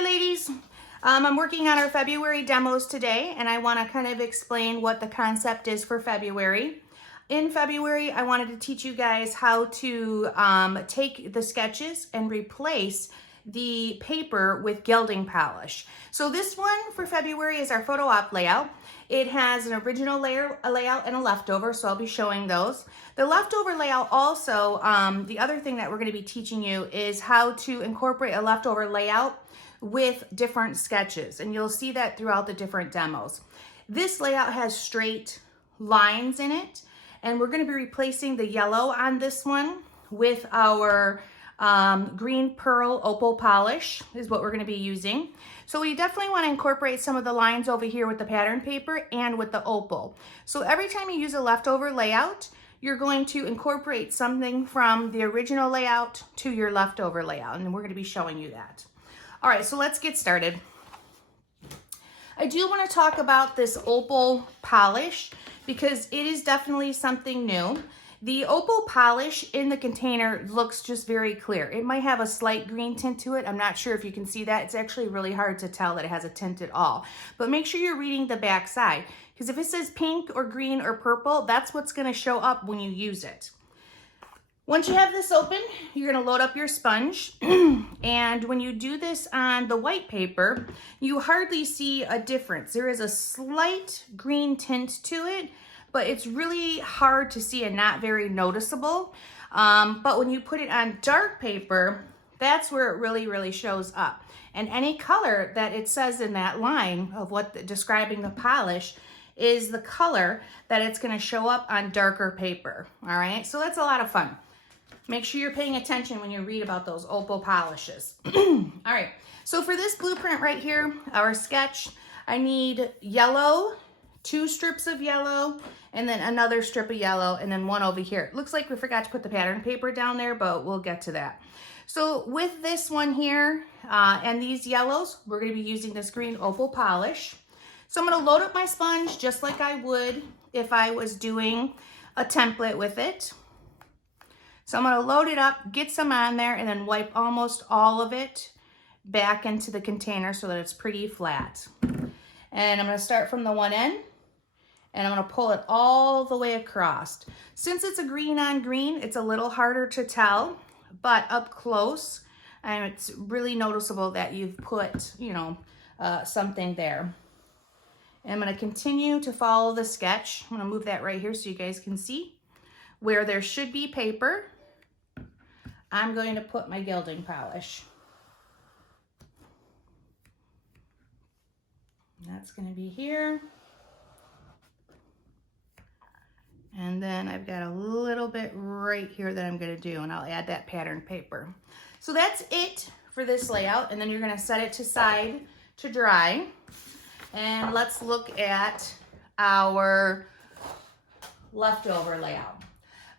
Hi ladies, I'm working on our February demos today and I want to kind of explain what the concept is for February. In February, I wanted to teach you guys how to take the sketches and replace the paper with gilding polish. So this one for February is our photo op layout. It has an original layout and a leftover, so I'll be showing those. The leftover layout also, the other thing that we're going to be teaching you is how to incorporate a leftover layout with different sketches, and you'll see that throughout the different demos. This layout has straight lines in it, and we're going to be replacing the yellow on this one with our green pearl opal polish is what we're going to be using. So we definitely want to incorporate some of the lines over here with the pattern paper and with the opal. So every time you use a leftover layout, you're going to incorporate something from the original layout to your leftover layout, and we're going to be showing you that. All right, so let's get started. I do want to talk about this opal polish because it is definitely something new. The opal polish in the container looks just very clear. It might have a slight green tint to it. I'm not sure if you can see that. It's actually really hard to tell that it has a tint at all. But make sure you're reading the back side, because if it says pink or green or purple, that's what's going to show up when you use it. Once you have this open, you're going to load up your sponge. And when you do this on the white paper, you hardly see a difference. There is a slight green tint to it, but it's really hard to see and not very noticeable. But when you put it on dark paper, that's where it really shows up. And any color that it says in that line of describing the polish is the color that it's going to show up on darker paper. All right, so that's a lot of fun. Make sure you're paying attention when you read about those opal polishes. All right, so for this blueprint right here, our sketch, I need yellow, 2 strips of yellow, and then another strip of yellow, and then one over here. It looks like we forgot to put the pattern paper down there, but we'll get to that. So with this one here and these yellows, we're going to be using this green opal polish. So I'm going to load up my sponge just like I would if I was doing a template with it. So I'm going to load it up, get some on there, and then wipe almost all of it back into the container so that it's pretty flat. And I'm going to start from the one end, and I'm going to pull it all the way across. Since it's a green on green, it's a little harder to tell, but up close, it's really noticeable that you've put, something there. And I'm going to continue to follow the sketch. I'm going to move that right here so you guys can see. Where there should be paper, I'm going to put my gilding polish. That's going to be here. And then I've got a little bit right here that I'm going to do, and I'll add that pattern paper. So that's it for this layout, and then you're going to set it to side to dry. And let's look at our leftover layout.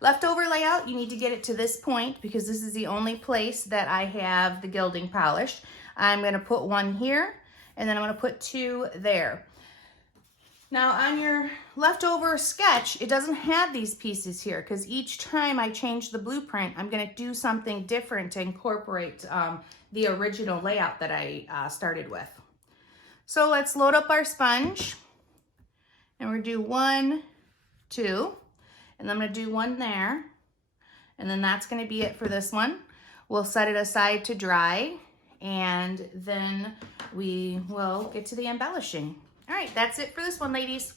Leftover layout, you need to get it to this point because this is the only place that I have the gilding polish. I'm going to put one here, and then I'm going to put 2 there. Now on your leftover sketch, it doesn't have these pieces here because each time I change the blueprint, I'm going to do something different to incorporate the original layout that I started with. So let's load up our sponge, and we're going to do 1, 2, and I'm going to do 1 there, and then that's going to be it for this one. We'll set it aside to dry, and then we will get to the embellishing. All right, that's it for this one, ladies.